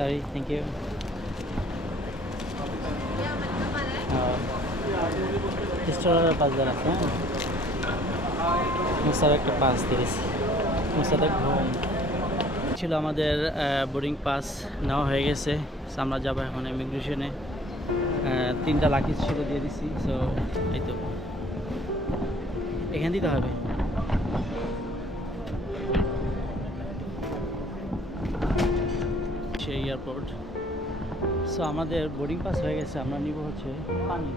Sorry, thank you. স্টোরের pass দেওয়া আছে, হ্যাঁ। মুসার একটা পাস দিয়েছি, মুসাদের ঘুম ছিল। আমাদের বোর্ডিং পাস নেওয়া হয়ে গেছে। সো আমরা যাবো এখন ইমিগ্রেশনে। 3টা লাকি ছিল, দিয়ে দিছি। সো এই তো এখান দিতে হবে। সেই এয়ারপোর্ট। সো আমাদের বোর্ডিং পাস হয়ে গেছে। আমরা নিব হচ্ছে পানি।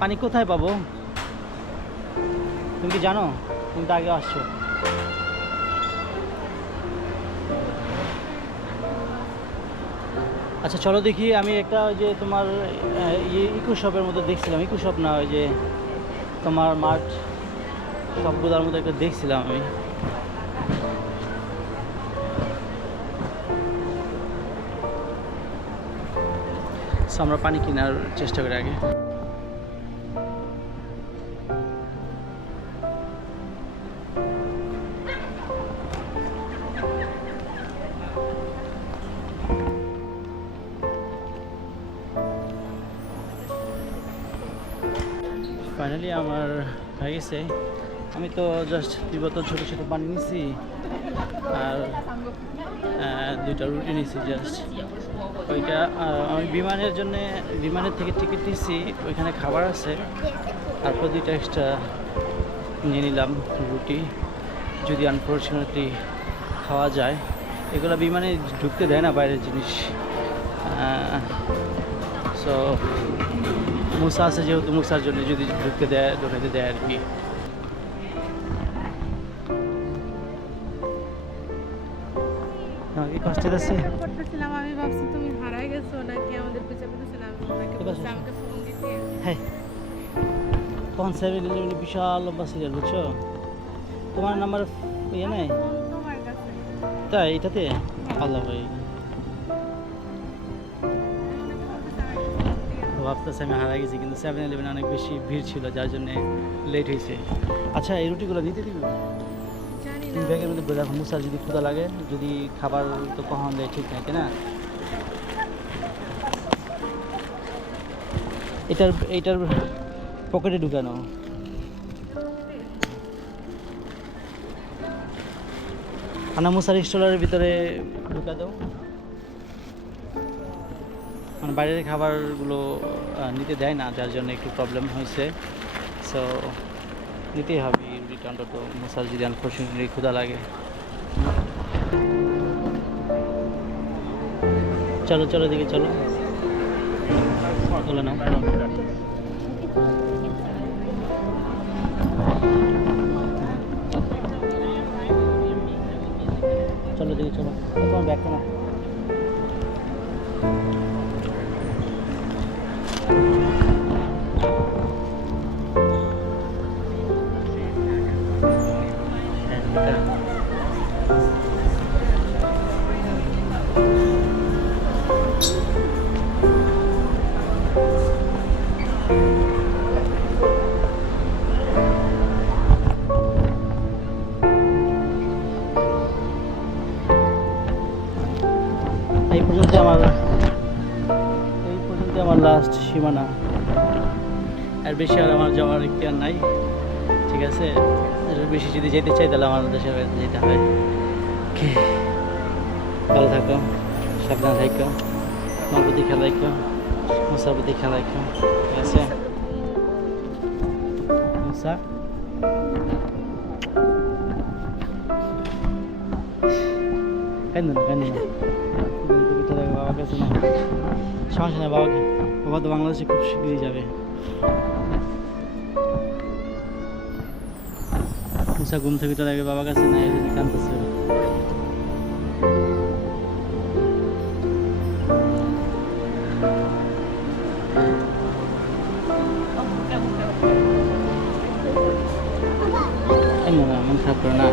পানি কোথায় পাবো তুমি কি জানো? তুমি তো আগে আসছো। আচ্ছা চলো দেখি। আমি একটা ওই যে তোমার ইকো শপের মধ্যে দেখছিলাম, ইকো শপ না, ওই যে তোমার মাঠ সবগুলোর মধ্যে একটা দেখছিলাম আমি। আমরা পানি কেনার চেষ্টা করি আগে। ফাইনালি আমার হয়ে গেছে। আমি তো জাস্ট 2 বোতল ছোটো ছোটো পানি নিছি আর 2টা রুটি নিছি জাস্ট। ওইটা আমি বিমানের থেকে টিকিট নিছি, ওইখানে খাবার আছে। তারপর 2টা এক্সট্রা নিয়ে নিলাম রুটি, যদি আনফর্চুনেটলি খাওয়া যায়। এগুলো বিমানে ঢুকতে দেয় না, বাইরের জিনিস। সো মুসা আছে যেহেতু, মুসার জন্য যদি ঢুকাইতে দেয় আর কি। কি কষ্ট আছে? আমি ভাবছি তুমি হারাই গেছো নাকি আমাদের পিছে পিছে। আমাকে বলছে আমাকে ফোন দিতে। হ্যাঁ, তখন 7-11 বিশাল লম্বা সিরিয়াল, বুঝছো? তোমার নাম্বার ইয়ে নেই তোমার কাছে? তাই এটাতে আল্লাহ ভাই ভাবতেছে আমি হারাই গেছি, কিন্তু 7-11 অনেক বেশি ভিড় ছিল, যার জন্য লেট হয়েছে। আচ্ছা এই রুটিগুলো নিতে দিবে? তুমি ব্যাগের মধ্যে দেখো, মুসার যদি ক্ষুধা লাগে, যদি খাবার তো কখন দেয় ঠিক নাই, তাই না? এইটার পকেটে ঢুকানো। আনা মুসার স্টলের ভিতরে ঢুকা দাও। মানে বাইরের খাবারগুলো নিতে দেয় না, যার জন্য একটু প্রবলেম হয়েছে। সো নিতেই হবে এই রুটিটা, অন্তত মুসার যদি আনফর্চুনেটলি ক্ষুধা লাগে। চলো চলো দিকে চলো, চলো নাও। চলো দিকে চলো, তোমার ব্যাগটা না। এই পর্যন্ত আমার লাস্ট সীমানা। আর বেশি আর আমার যাওয়ার ইখতিয়ার নাই, ঠিক আছে? এর বেশি যদি যেতে চাই তাহলে আমার দেশের বাইরে যেতে হয়। ভালো থাকো, সাবধানে থাকো, তোমার প্রতি খেয়াল রাখো, মুসার প্রতি খেয়াল রাখো, ঠিক আছে? মুসা কেন না বাবার কাছে না, সমস্যা নেই। বাবা তো বাংলাদেশে খুব শীঘ্রই যাবে। মুসা ঘুম থেকে উঠে দেখে বাবার কাছে নাই, কাঁদতেছে। মন খারাপ করে না।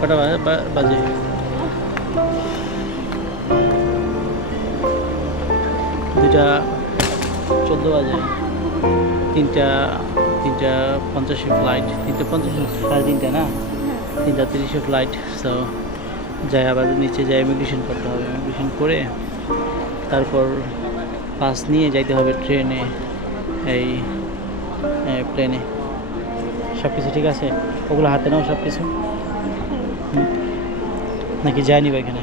কটা বাজে? 2:14 বাজে, 3:50 ফ্লাইট, 3:50 3:30 না, 3:30 ফ্লাইট। সো যাই আবার নিচে যাই ইমিগ্রেশন করতে হবে, ইমিগ্রেশন করে তারপর পাস নিয়ে যাইতে হবে ট্রেনে, এই প্লেনে। সব কিছু ঠিক আছে? ওগুলো হাতে নাও সব কিছু, নাকি যায়নি বা এখানে?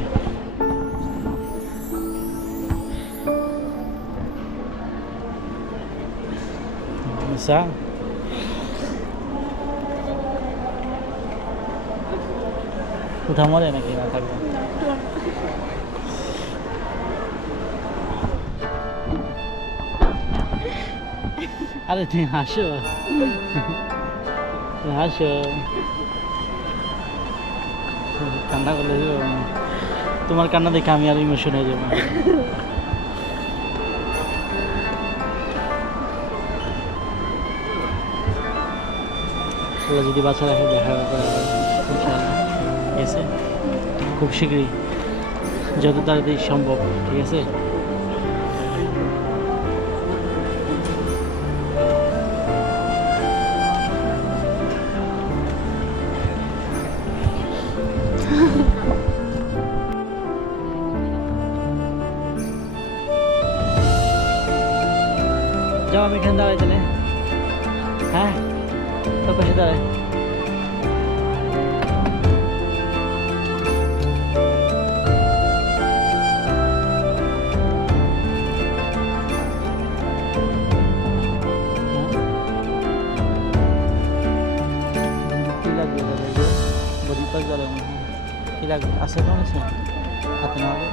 আচ্ছা, কোথাও মরে নাকি না থাকবে? আরে তুমি হাসো, হাসো, কান্না করলে তোমার কান্না দেখে আমি আর ইমোশন হয়ে যাবো। আল্লাহ যদি বাচ্চা রাখে দেখা হবে ইনশাআল্লাহ, ঠিক আছে? খুব শীঘ্রই, যত তাড়াতাড়ি সম্ভব, ঠিক আছে? যাও, আমি এখানে দাঁড়াই তাহলে। হ্যাঁ, তোর পাশে দাঁড়াই। কি লাগবে বডি পাস কি লাগবে? আছে কোনো কিছু হাতে না হলে?